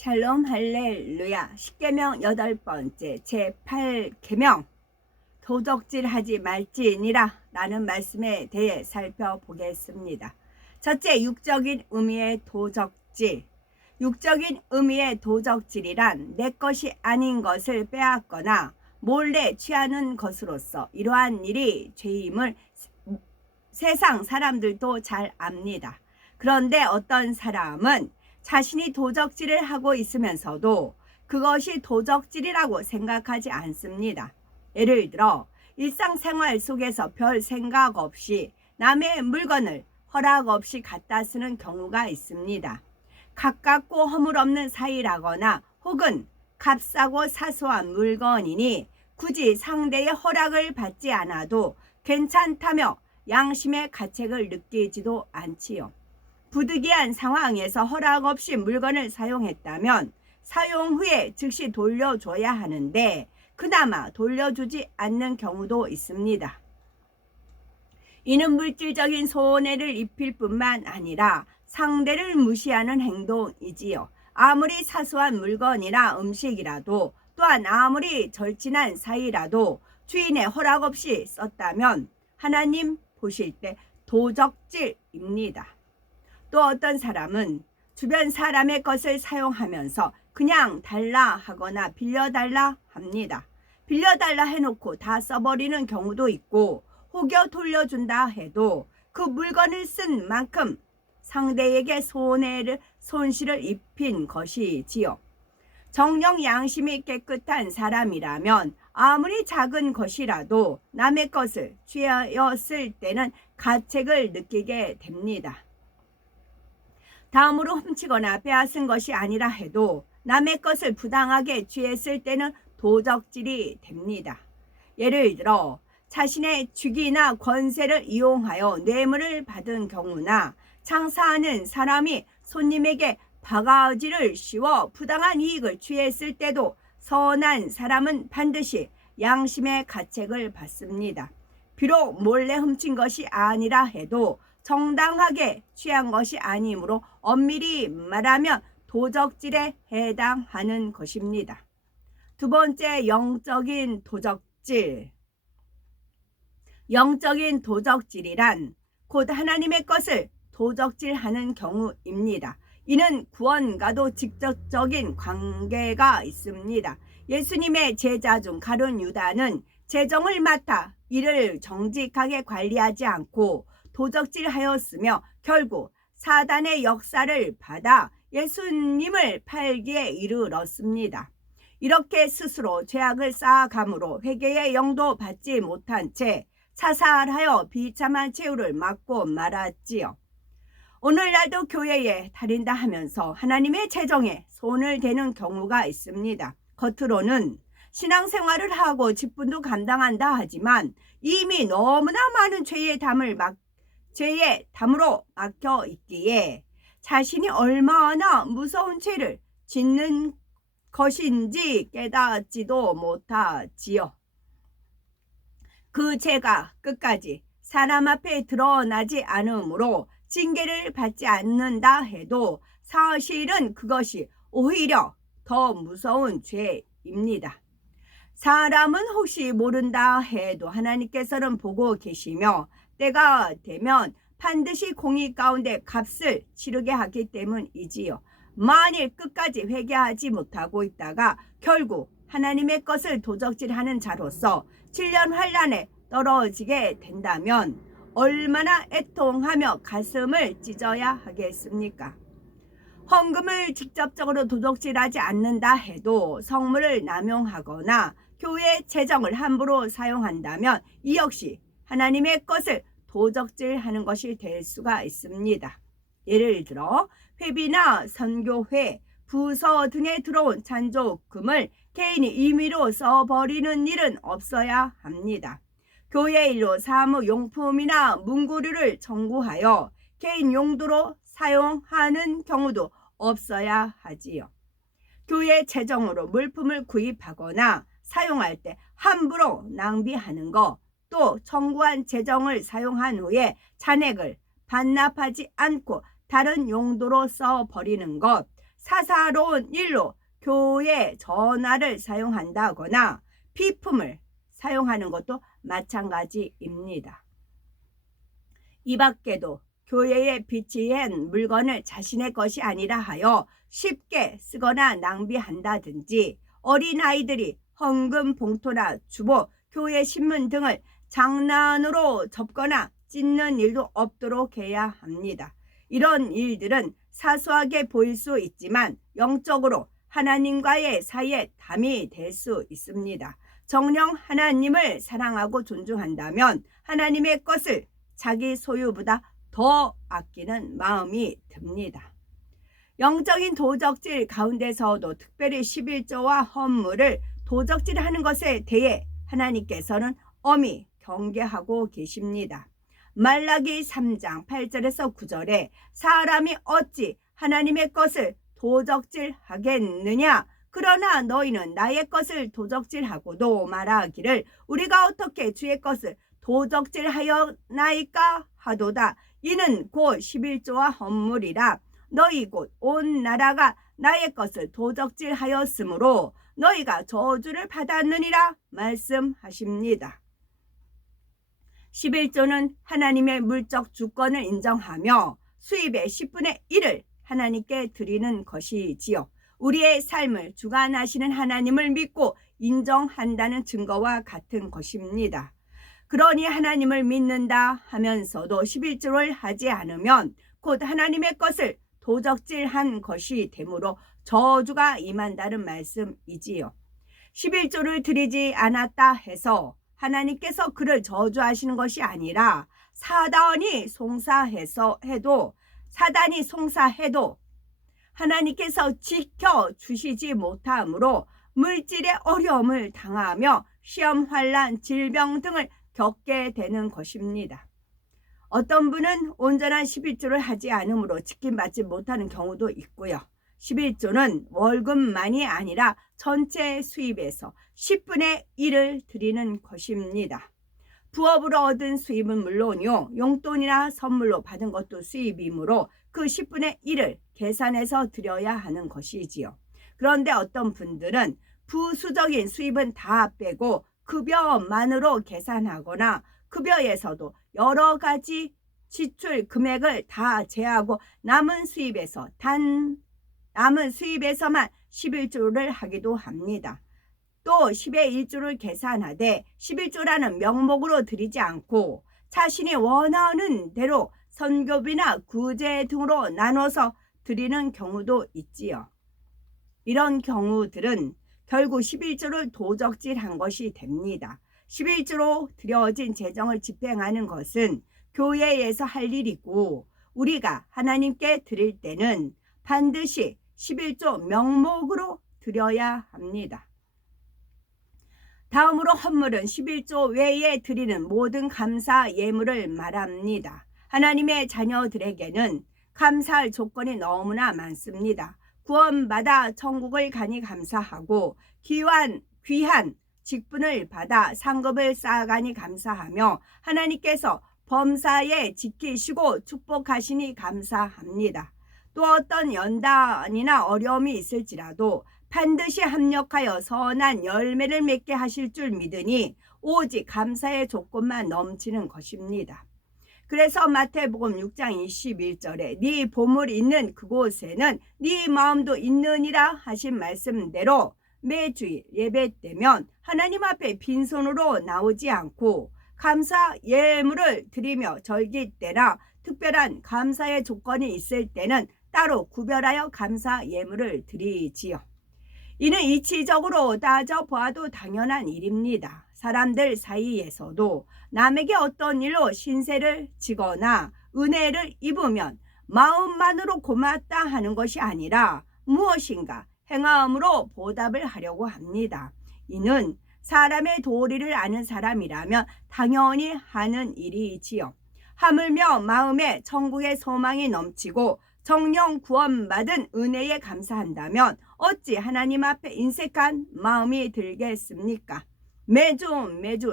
샬롬 할렐루야. 십계명 8번째 제8계명 도적질하지 말지니라 라는 말씀에 대해 살펴보겠습니다. 첫째, 육적인 의미의 도적질. 육적인 의미의 도적질이란 내 것이 아닌 것을 빼앗거나 몰래 취하는 것으로서 이러한 일이 죄임을 세상 사람들도 잘 압니다. 그런데 어떤 사람은 자신이 도적질을 하고 있으면서도 그것이 도적질이라고 생각하지 않습니다. 예를 들어 일상생활 속에서 별 생각 없이 남의 물건을 허락 없이 갖다 쓰는 경우가 있습니다. 가깝고 허물없는 사이라거나 혹은 값싸고 사소한 물건이니 굳이 상대의 허락을 받지 않아도 괜찮다며 양심의 가책을 느끼지도 않지요. 부득이한 상황에서 허락 없이 물건을 사용했다면 사용 후에 즉시 돌려줘야 하는데 그나마 돌려주지 않는 경우도 있습니다. 이는 물질적인 손해를 입힐 뿐만 아니라 상대를 무시하는 행동이지요. 아무리 사소한 물건이나 음식이라도 또한 아무리 절친한 사이라도 주인의 허락 없이 썼다면 하나님 보실 때 도적질입니다. 또 어떤 사람은 주변 사람의 것을 사용하면서 그냥 달라 하거나 빌려달라 합니다. 빌려달라 해놓고 다 써버리는 경우도 있고 혹여 돌려준다 해도 그 물건을 쓴 만큼 상대에게 손실을 입힌 것이지요. 정녕 양심이 깨끗한 사람이라면 아무리 작은 것이라도 남의 것을 취하였을 때는 가책을 느끼게 됩니다. 다음으로 훔치거나 빼앗은 것이 아니라 해도 남의 것을 부당하게 취했을 때는 도적질이 됩니다. 예를 들어 자신의 직위나 권세를 이용하여 뇌물을 받은 경우나 장사하는 사람이 손님에게 바가지를 씌워 부당한 이익을 취했을 때도 선한 사람은 반드시 양심의 가책을 받습니다. 비록 몰래 훔친 것이 아니라 해도 정당하게 취한 것이 아니므로 엄밀히 말하면 도적질에 해당하는 것입니다. 두 번째, 영적인 도적질. 영적인 도적질이란 곧 하나님의 것을 도적질하는 경우입니다. 이는 구원과도 직접적인 관계가 있습니다. 예수님의 제자 중 가룟 유다는 재정을 맡아 이를 정직하게 관리하지 않고 도적질하였으며 결국 사단의 역사를 받아 예수님을 팔기에 이르렀습니다. 이렇게 스스로 죄악을 쌓아감으로 회개의 영도 받지 못한 채 사살하여 비참한 최후를 맞고 말았지요. 오늘날도 교회에 다닌다 하면서 하나님의 재정에 손을 대는 경우가 있습니다. 겉으로는 신앙생활을 하고 직분도 감당한다 하지만 이미 너무나 많은 죄의 담으로 막혀 있기에 자신이 얼마나 무서운 죄를 짓는 것인지 깨닫지도 못하지요. 그 죄가 끝까지 사람 앞에 드러나지 않으므로 징계를 받지 않는다 해도 사실은 그것이 오히려 더 무서운 죄입니다. 사람은 혹시 모른다 해도 하나님께서는 보고 계시며 때가 되면 반드시 공의 가운데 값을 치르게 하기 때문이지요. 만일 끝까지 회개하지 못하고 있다가 결국 하나님의 것을 도적질하는 자로서 7년 환란에 떨어지게 된다면 얼마나 애통하며 가슴을 찢어야 하겠습니까? 헌금을 직접적으로 도적질하지 않는다 해도 성물을 남용하거나 교회 재정을 함부로 사용한다면 이 역시 하나님의 것을 도적질하는 것이 될 수가 있습니다. 예를 들어 회비나 선교회, 부서 등에 들어온 찬조금을 개인이 임의로 써버리는 일은 없어야 합니다. 교회 일로 사무용품이나 문구류를 청구하여 개인 용도로 사용하는 경우도 없어야 하지요. 교회 재정으로 물품을 구입하거나 사용할 때 함부로 낭비하는 것, 또 청구한 재정을 사용한 후에 잔액을 반납하지 않고 다른 용도로 써버리는 것, 사사로운 일로 교회 전화를 사용한다거나 비품을 사용하는 것도 마찬가지입니다. 이 밖에도 교회에 비치한 물건을 자신의 것이 아니라 하여 쉽게 쓰거나 낭비한다든지, 어린아이들이 헌금 봉투나 주보, 교회 신문 등을 장난으로 접거나 찢는 일도 없도록 해야 합니다. 이런 일들은 사소하게 보일 수 있지만 영적으로 하나님과의 사이에 담이 될 수 있습니다. 정녕 하나님을 사랑하고 존중한다면 하나님의 것을 자기 소유보다 더 아끼는 마음이 듭니다. 영적인 도적질 가운데서도 특별히 11조와 헌물을 도적질하는 것에 대해 하나님께서는 엄히 경계하고 계십니다. 말라기 3장 8절에서 9절에 사람이 어찌 하나님의 것을 도적질하겠느냐, 그러나 너희는 나의 것을 도적질하고도 말하기를 우리가 어떻게 주의 것을 도적질하였나이까 하도다. 이는 곧 11조와 헌물이라. 너희 곧 온 나라가 나의 것을 도적질하였으므로 너희가 저주를 받았느니라 말씀하십니다. 11조는 하나님의 물적 주권을 인정하며 수입의 10분의 1을 하나님께 드리는 것이지요. 우리의 삶을 주관하시는 하나님을 믿고 인정한다는 증거와 같은 것입니다. 그러니 하나님을 믿는다 하면서도 11조를 하지 않으면 곧 하나님의 것을 도적질한 것이 되므로 저주가 임한다는 말씀이지요. 11조를 드리지 않았다 해서 하나님께서 그를 저주하시는 것이 아니라 사단이 송사해도 하나님께서 지켜주시지 못하므로 물질의 어려움을 당하며 시험, 환난, 질병 등을 겪게 되는 것입니다. 어떤 분은 온전한 11조를 하지 않으므로 지킴받지 못하는 경우도 있고요. 11조는 월급만이 아니라 전체 수입에서 10분의 1을 드리는 것입니다. 부업으로 얻은 수입은 물론이요, 용돈이나 선물로 받은 것도 수입이므로 그 10분의 1을 계산해서 드려야 하는 것이지요. 그런데 어떤 분들은 부수적인 수입은 다 빼고 급여만으로 계산하거나 급여에서도 여러 가지 지출 금액을 다 제하고 남은 수입에서만 11조를 하기도 합니다. 또 10의 1조를 계산하되 11조라는 명목으로 드리지 않고 자신이 원하는 대로 선교비나 구제 등으로 나눠서 드리는 경우도 있지요. 이런 경우들은 결국 11조를 도적질한 것이 됩니다. 11조로 드려진 재정을 집행하는 것은 교회에서 할 일이고, 우리가 하나님께 드릴 때는 반드시 11조 명목으로 드려야 합니다. 다음으로 헌물은 11조 외에 드리는 모든 감사 예물을 말합니다. 하나님의 자녀들에게는 감사할 조건이 너무나 많습니다. 구원받아 천국을 가니 감사하고, 귀한 직분을 받아 상급을 쌓아가니 감사하며, 하나님께서 범사에 지키시고 축복하시니 감사합니다. 또 어떤 연단이나 어려움이 있을지라도 반드시 합력하여 선한 열매를 맺게 하실 줄 믿으니 오직 감사의 조건만 넘치는 것입니다. 그래서 마태복음 6장 21절에 네 보물이 있는 그곳에는 네 마음도 있느니라 하신 말씀대로 매주일 예배 때면 하나님 앞에 빈손으로 나오지 않고 감사 예물을 드리며 절기 때나 특별한 감사의 조건이 있을 때는 따로 구별하여 감사 예물을 드리지요. 이는 이치적으로 따져보아도 당연한 일입니다. 사람들 사이에서도 남에게 어떤 일로 신세를 지거나 은혜를 입으면 마음만으로 고맙다 하는 것이 아니라 무엇인가 행함으로 보답을 하려고 합니다. 이는 사람의 도리를 아는 사람이라면 당연히 하는 일이지요. 하물며 마음에 천국의 소망이 넘치고 정령 구원받은 은혜에 감사한다면 어찌 하나님 앞에 인색한 마음이 들겠습니까? 매주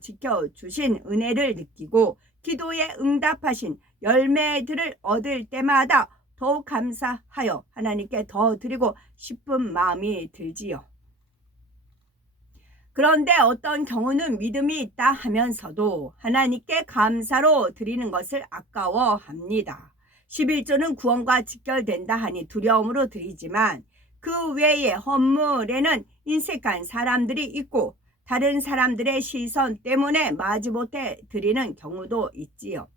지켜주신 은혜를 느끼고 기도에 응답하신 열매들을 얻을 때마다 더욱 감사하여 하나님께 더 드리고 싶은 마음이 들지요. 그런데 어떤 경우는 믿음이 있다 하면서도 하나님께 감사로 드리는 것을 아까워합니다. 11조는 구원과 직결된다 하니 두려움으로 드리지만 그 외에 헌물에는 인색한 사람들이 있고 다른 사람들의 시선 때문에 마지못해 드리는 경우도 있지요.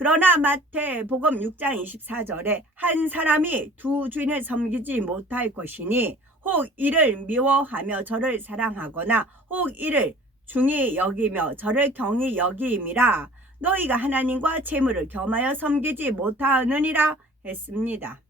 그러나 마태복음 6장 24절에 한 사람이 두 주인을 섬기지 못할 것이니 혹 이를 미워하며 저를 사랑하거나 혹 이를 중히 여기며 저를 경히 여기임이라 너희가 하나님과 재물을 겸하여 섬기지 못하느니라 했습니다.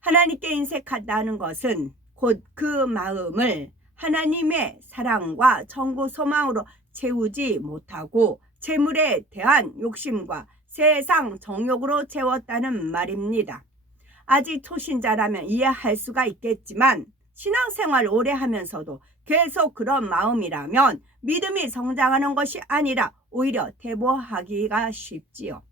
하나님께 인색하다는 것은 곧 그 마음을 하나님의 사랑과 천국 소망으로 채우지 못하고 재물에 대한 욕심과 세상 정욕으로 채웠다는 말입니다. 아직 초신자라면 이해할 수가 있겠지만 신앙생활 오래 하면서도 계속 그런 마음이라면 믿음이 성장하는 것이 아니라 오히려 퇴보하기가 쉽지요.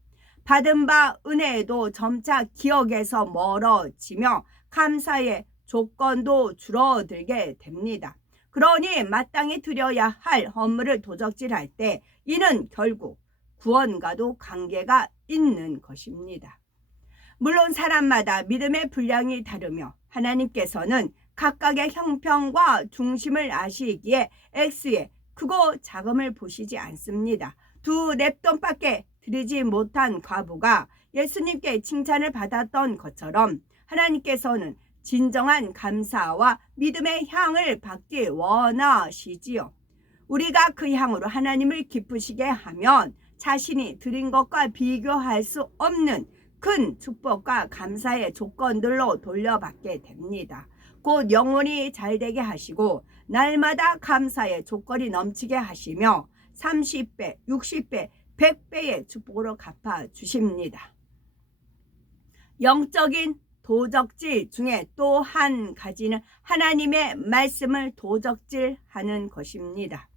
받은 바 은혜도 점차 기억에서 멀어지며 감사의 조건도 줄어들게 됩니다. 그러니 마땅히 드려야 할 헌물을 도적질할 때 이는 결국 구원과도 관계가 있는 것입니다. 물론 사람마다 믿음의 분량이 다르며 하나님께서는 각각의 형편과 중심을 아시기에 X의 크고 작음을 보시지 않습니다. 두 랩돈밖에 드리지 못한 과부가 예수님께 칭찬을 받았던 것처럼 하나님께서는 진정한 감사와 믿음의 향을 받기 원하시지요. 우리가 그 향으로 하나님을 기쁘시게 하면 자신이 드린 것과 비교할 수 없는 큰 축복과 감사의 조건들로 돌려받게 됩니다. 곧 영혼이 잘되게 하시고 날마다 감사의 조건이 넘치게 하시며 30배, 60배, 100배의 축복으로 갚아주십니다. 영적인 도적질 중에 또 한 가지는 하나님의 말씀을 도적질하는 것입니다.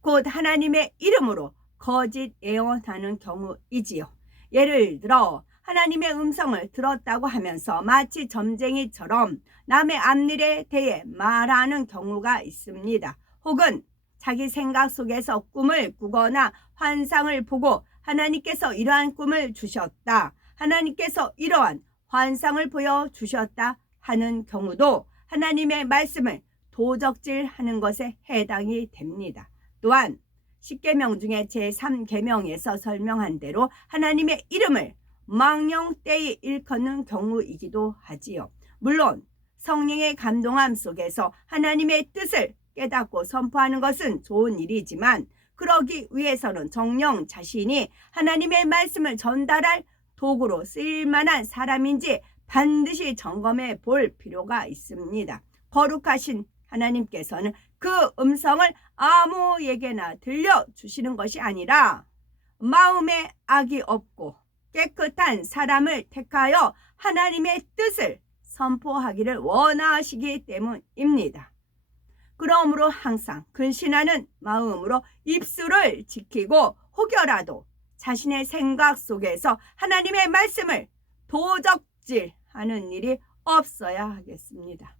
곧 하나님의 이름으로 거짓 예언하는 경우이지요. 예를 들어 하나님의 음성을 들었다고 하면서 마치 점쟁이처럼 남의 앞일에 대해 말하는 경우가 있습니다. 혹은 자기 생각 속에서 꿈을 꾸거나 환상을 보고 하나님께서 이러한 꿈을 주셨다, 하나님께서 이러한 환상을 보여주셨다 하는 경우도 하나님의 말씀을 도적질하는 것에 해당이 됩니다. 또한 10계명 중에 제3계명에서 설명한 대로 하나님의 이름을 망령되이 일컫는 경우이기도 하지요. 물론 성령의 감동함 속에서 하나님의 뜻을 깨닫고 선포하는 것은 좋은 일이지만 그러기 위해서는 정령 자신이 하나님의 말씀을 전달할 도구로 쓰일만한 사람인지 반드시 점검해 볼 필요가 있습니다. 거룩하신 하나님께서는 그 음성을 아무에게나 들려주시는 것이 아니라 마음에 악이 없고 깨끗한 사람을 택하여 하나님의 뜻을 선포하기를 원하시기 때문입니다. 그러므로 항상 근신하는 마음으로 입술을 지키고 혹여라도 자신의 생각 속에서 하나님의 말씀을 도적질하는 일이 없어야 하겠습니다.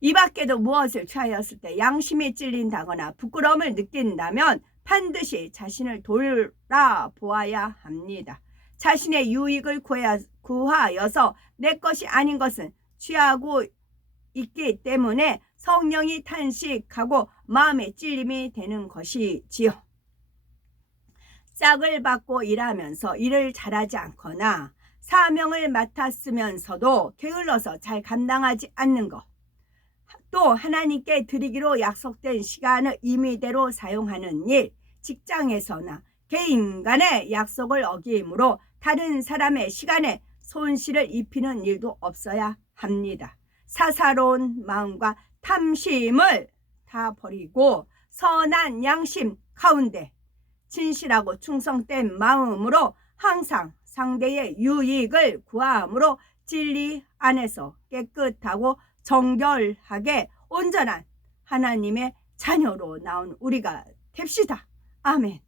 이 밖에도 무엇을 취하였을 때 양심이 찔린다거나 부끄러움을 느낀다면 반드시 자신을 돌아보아야 합니다. 자신의 유익을 구하여서 내 것이 아닌 것은 취하고 있기 때문에 성령이 탄식하고 마음의 찔림이 되는 것이지요. 짝을 받고 일하면서 일을 잘하지 않거나 사명을 맡았으면서도 게을러서 잘 감당하지 않는 것, 또 하나님께 드리기로 약속된 시간을 임의대로 사용하는 일, 직장에서나 개인 간의 약속을 어기므로 다른 사람의 시간에 손실을 입히는 일도 없어야 합니다. 사사로운 마음과 탐심을 다 버리고 선한 양심 가운데 진실하고 충성된 마음으로 항상 상대의 유익을 구함으로 진리 안에서 깨끗하고 정결하게 온전한 하나님의 자녀로 나온 우리가 됩시다. 아멘.